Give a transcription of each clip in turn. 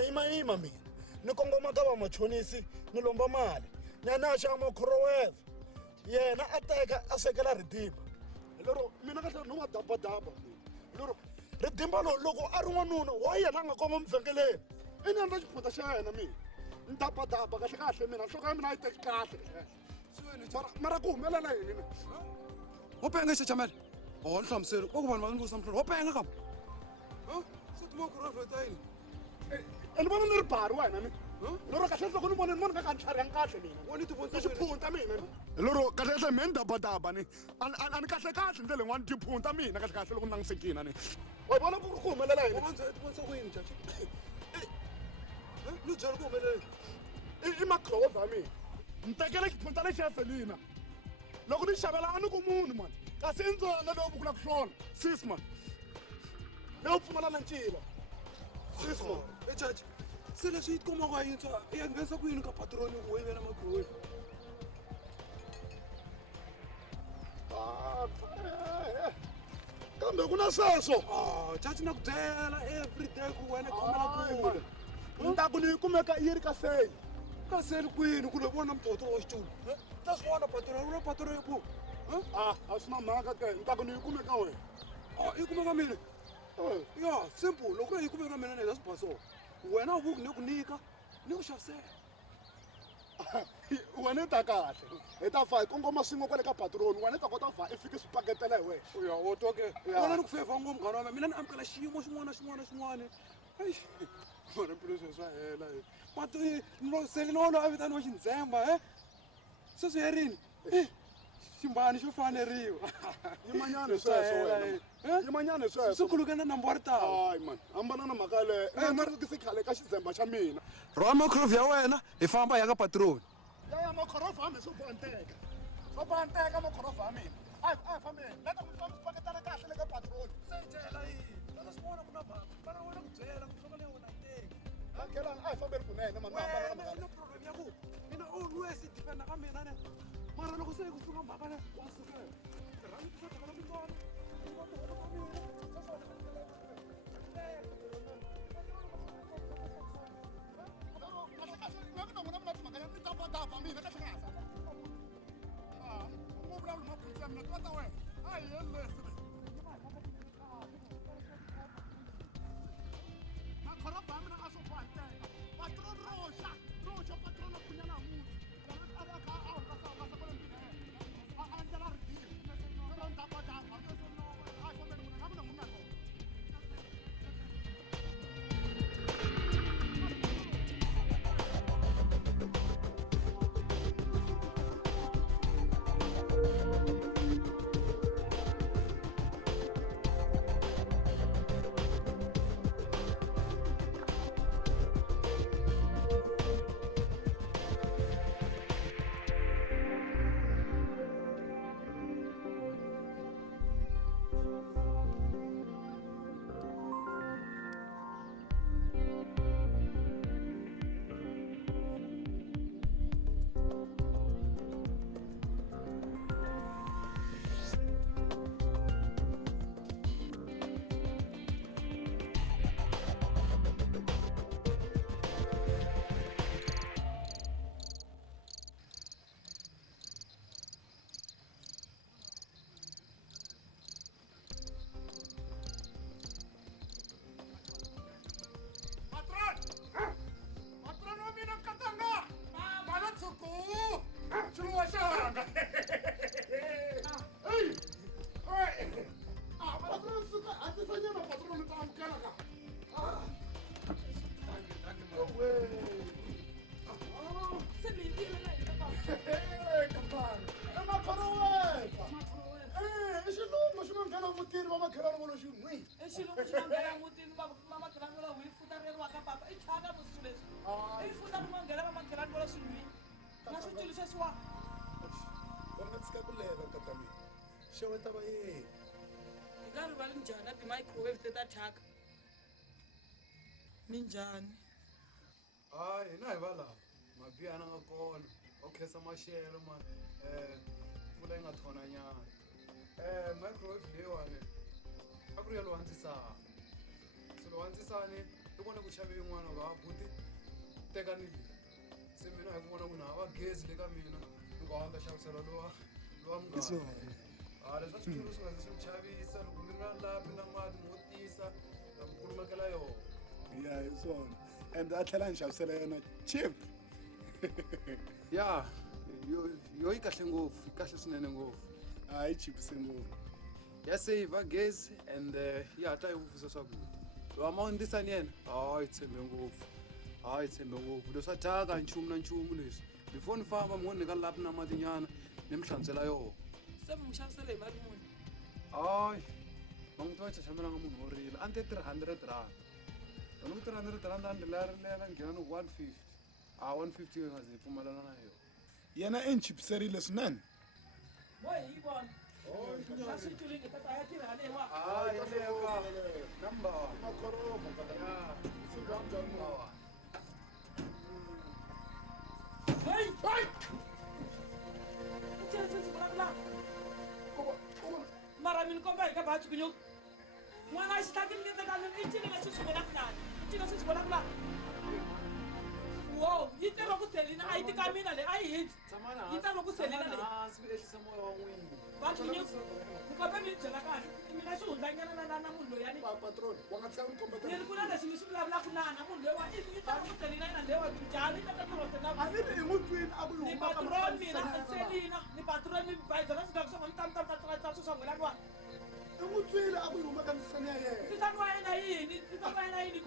na ima mina ni kongoma ka vamachonisi ni lomba mali nyana xa microwave yena a teka a swekela ridimba lero mina kahle no wa dabadaba lero ridimba loko a ri n'wanuna wa yena a nga koma mivhengeleni i ni endla xiphunta xa yena mina ni dabadaba kahle mina nhloko ya mina a yi teki kahle mara ku humelela yini mina wo penga Chachamela o ni hlamuseli ku vanhu va ni vusa mhlolo wo penga kam swi ti microwave ta yini ni vona ni ri bari wena mina lero kahle loko ni vona ka ntlhari ya kahle mina wona ti vonisa xiphunta mina lero kahle mina ni dabadaba ni a ni kahle ndlela yin'wana tiphunta mina kahle loko ni langusekina ni wa vona ku humelela yini ti vonisa ku yini Chacha ni byela ku humelela i microwave ya mina ni tekele xiphunta lexi ya selina loko ni xavela a ni ku munhu mani kasi i ndzona leyo vukula ku hlona sis man leyo pfumala na ncila sis man Chacha se leswi yi tikomaka yintshwa ya nghenisa ku yini ka patroni ku wena microwave kambe ku na sweswo Chacha na ku byela everyday ku wena khomela kule ni ta ku ni kumeka yi ri ka sale ka seli kwini ku le vona mutotoro wa xitulu ta swi vona patroni wu patroni ku a swi na mhaka ke ni ta ku ni yi kumeka wena yi kumeka mina ya simple loko yi kumeka mina ni ta swi baso wena u vuku ni ku nyika ni ku xavisela wena i ta kahle hi ta fa hi kongoma swin'we kwale ka patroni wena i ta kota ku fa i fiki swi paketela hi wena ya wo toke wena ni ku feva ngopfu nghana wa mina ni amukela xiyimo xin'wana na xin'wana mara mpilo sweswi swa hela patu seli no wona a vitaniwa xindzemba sweswi herini ximbani xo faneriwa yimanyana sweswo yimanyana sweswo swi khulukana na mbwa ri tala hayi mani hambana na mhaka leyo ma ri kisi khale ka xizemba xa mina rhwala microwave ya wena hi famba ya ka patroni ya microwave ya mina swo bohanteka microwave ya mina a hi fambeni leta ku famba swi paketana kahle le ka patroni se chela yini loko swi vona ku na vanhu mara wena ku byela ku hloko leyi wena yi teki akelani a hi fambeni kunene wena na problem ya ku mina always dependa ka mina ne mara loko se ku fika mhaka le wa sukela rhanga ku fika na mingona Minjani? Hayi na hi va lava mabiya na nga kona o khensa maxelo man mpfula yi nga thona nyana microwave leyiwani a ku ri ya lowandzisani so lowandzisani I vona ku xave yin'wana va buti tekani leyi se mina hi ku vona ku na hava gezi le ka mina loko a nga xavisela lowa muganga leswi va switori swi nga zi swi mi chavisa loko mi ri na lapi na mati mo tisa na ku kulumakela yona ya hi swona and a tlhela ni xavisela yona chip ya yo yi kahle ngopfu yi kahle swinene ngopfu a yi chipise ngopfu ya save gezi and yi hatla yi vuvisa swakudya lowa ma ondzisa ni yena hayi tshembe ngopfu hayi tshembe ngopfu leswi a dyaka nchumu na nchumu leswi before ni famba mi ngo nyika lapi na matinyana ni mi hlantswela yona se mi xavisele hi mali muni hayi va n'wi tiva Chachamela nga munhu wo rila a ni te 300 rand loko 300 rand a ni lela nghena ni 150 150 yo nga zi hi pfumelana na yona yena i ni chipiserile swinene boy yi vona a swi culini tata ya tirha lewa hayi leka number one makhoromo ya number one hey hey tshetse se vulavula mara mi ni komba hi ka bathu kunyo n'wana a xitlakini ni teka ni i cini leswi swi vonaka nani i cini leswi swi vulavula wow yi tirha ku selina a yi tika mina leyi a yi hit yi ta loko selina leyi bathu kunyo ni kombe mi ni byela kahle mina swi hundzanyana na munhu loyani patron wa nga tshama ni kombeta ni ri ku na leswi mi swi vulavulaka nana munhu loyiwa yi ta loko selina yina leyiwa njhani yi ta ta tirhoselina a ni ri hi n'wi twini a ku yi ni huma ka patron mina selina ni patron mi bayizela swilo swo mi swo ngwelaniwa i n'wi twile a ku yi huma ka ndzisani ya yena ndzisani wa yena yini ndzisani wa yena yini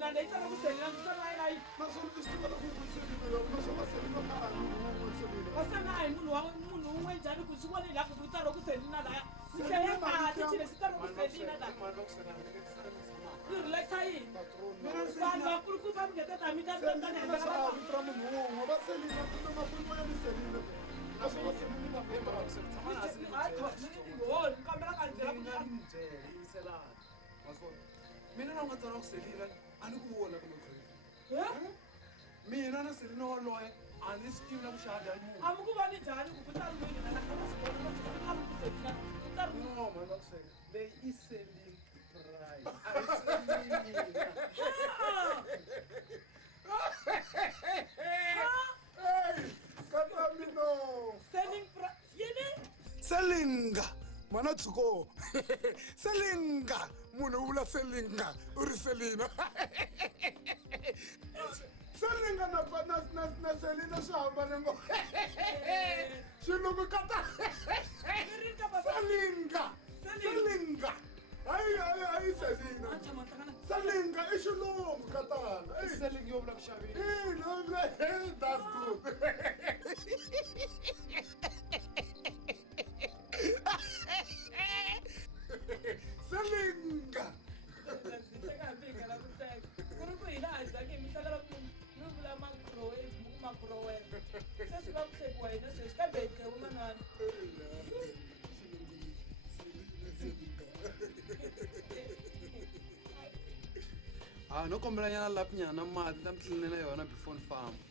na leyi tsala ku selina ndzisani wa yena yini naswona i swi tiva loko yi vuselile yona naswona selina ka a ni vuselile wasena a hi munhu wun'we njhani ku swi voni laha ku tsara ku selina laya swi hleye kahle xile xi tsara ku selina la yi relaxa yini vanhu vakulukumba mi ngeta ta mi ta selina na xava vito ra munhu wun'we va selina kumbe makwini wa yena selina naswona selina ni kambela ka ndzela mina na n'wa tsala ku selina a ni ku vona ka makhoyi mina na selina waloye a ni swi tivi na ku xahadya munhu a mi ku voni njhani ku tsari wini na nakona swi vona ku selina ku tsari no mani va ku sela leyi i selling price a yi selina katamino selling yini selinga mana tshuko selinga munhu u vula selinga u ri selina selinga na selina swi hambane ngo xilungu kata selinga hayi selina selinga i xilungu katana selling yo vula ku xavini that's good selinga ku ri ku hina a zake mi hlakala ku mi vula microwave se swi va ku hlekiwa hina sweswi kambe hi tlhevu man'wana no kombela nyana lapinyana na mati ta mi tlilinela yona before ni famba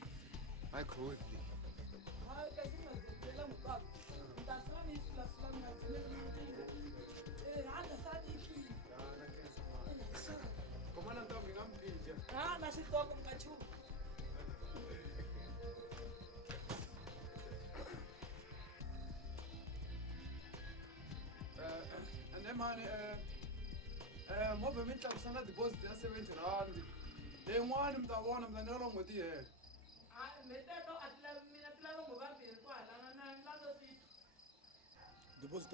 microwave leyi hayi kasi ma zetela mubaba ntasala ni sulasula mi nga zinele handa sala ni tlile komana ntambi nga mpija na xitsongo mi nga chumu ande mani movha mi tlakusa na deposit ya 70 rand leyin'wani mi ta vona mi ta nyikela n'hweti yi hela meteto mina ti lava ngo vambirhi ku halana na lato swi deposit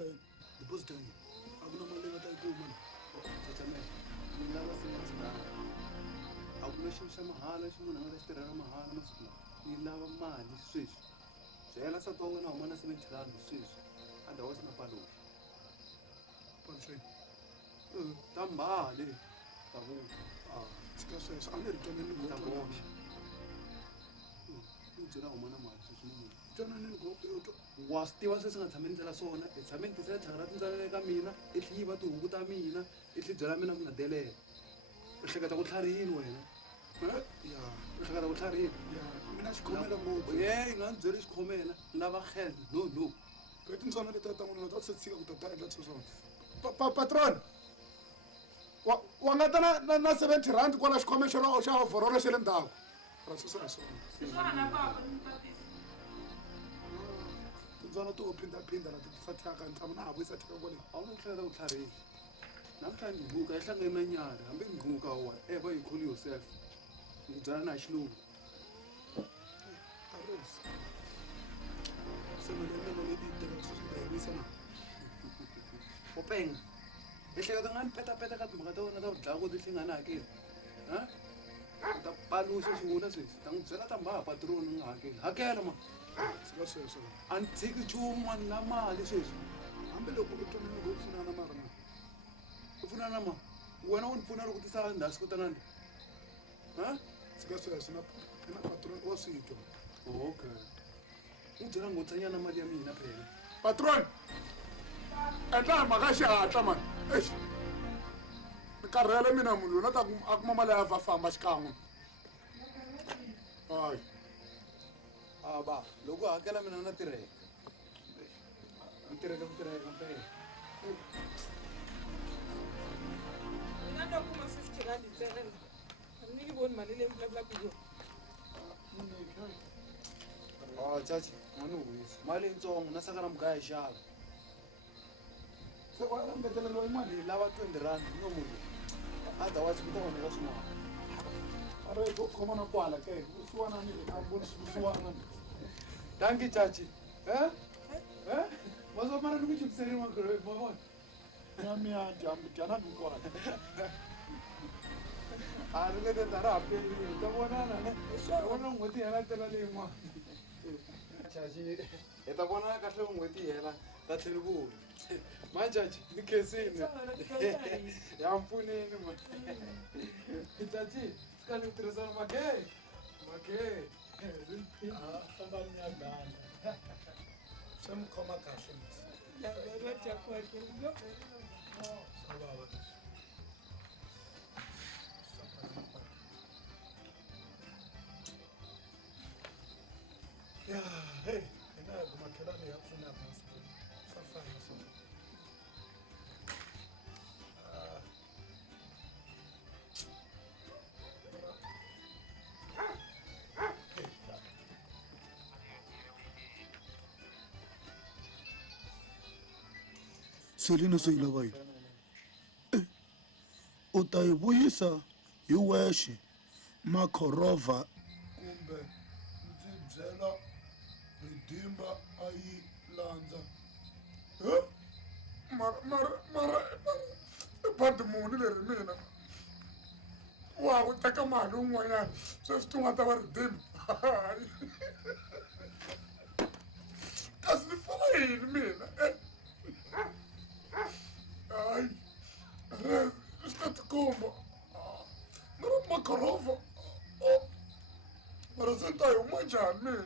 a ku na mali leyi va ta yi kuma Chachamela ni lava 70 rand a ku na xilo xa mahala xi munhu a nga ta xi tirhela mahala masiku lawa ni lava mali sweswi byela satonga na huma na 70 rand sweswi otherwise na paloxi panseni ta mbale ta vona tshika sweswo a ni ri twanani ta ngopfu boxa u byela huma na mali sweswi munhu twanani ngopfu yo twa wa swi tiva sweswi nga tshame ni ndlela swona i tshame ni tisela thyaka ra tindzelele ka mina i tlhi yiva tihuku ta mina i tlhi byela mina ku nga delela u hleketa ku tlharihini wena ya u hleketa ku tlharihini ya mina xikhomela ngopfu ye i nga ni byeli xikhomela ni lava hel no ka tintswana letiya ta n'wina ta se tshika ku ta endla sweswona patron wa nga ta na 70 rand kwala xikhome xa ovorolo xa le ndzhaku ra susa hi swona Swona baba ni tatisa. tindzwana to phindaphinda la ti sathaka ni tshama na ha vuyisa theka kwale a wu no tlhela u tlharihile namhlanje ngquka ehlangene na nyari hambi ngquka wa eva you call yourself ni byela na hi xilungu arisa se mali ya mina leyi yi teka sweswi ta yi vuyisa na openga ehleketa nga ni petapeta ka timhaka ta wena ta ku dlaya ku ti nga ni hakeli ta paluxa xivula sweswi ta n'wi byela ta mbaha patroni u nga hakeli hakela ma tshika sweswo a ni tshiki nchumu mani na mali sweswi hambiloko u twanani loko u pfunana mara na u pfunana ma wena u ni pfuna loko tisa ndhasi ku tanani tshika sweswo na patron wa swi twa okay u byela ngotshanyana mali ya mina phela patron endla hi mhaka xihatla mani exi ni karhele mina munhu loyi na ta a kuma mali ya famba xikan'we hayi a ba loko u hakela mina na tirheka ni tirheka ku tirheka mpela Mina ndo kuma 50 rand ntsena. Ni ngi voni mali leyi mi vulavulaka hi yona. chachi a ni wisa mali yitsongo na saka na mugayo xava se wa ngeteleriwa mali ni lava 20 rand no munhu otherwise ku ta vonela swin'wana are go khoma na kwala ke usiwana ni le kamboni usiwana danki chachi wazomana ni ku chipiseriwa mavona ya miya dyana ni kwala a ri nge te ta ra ha pelile ta vonana ta vona n'hweti hela tela leyin'wana chachi hi ta vonana kahle n'hweti hela ta tlheli vuli manjaji ni khensini ya mpfunini ma chachi sikali ku tirhisana magee famba ni ya ganda se mi khoma kahle Va dya kwakhe. ya hey hina ya kumakhelani ya pfuna basi swa fana swona selina swi lava yini u ta yi vuyisa hi wexe makhorova kumbe ndzi byela ridimba a yi landza mara badi muni leri mina wa ku teka mali un'wanyana sweswi ti nga ta va ridimba kasi ni fala yini mina hayi swi ta tikomba mara makhorova mara se ni ta yi huma njhani mina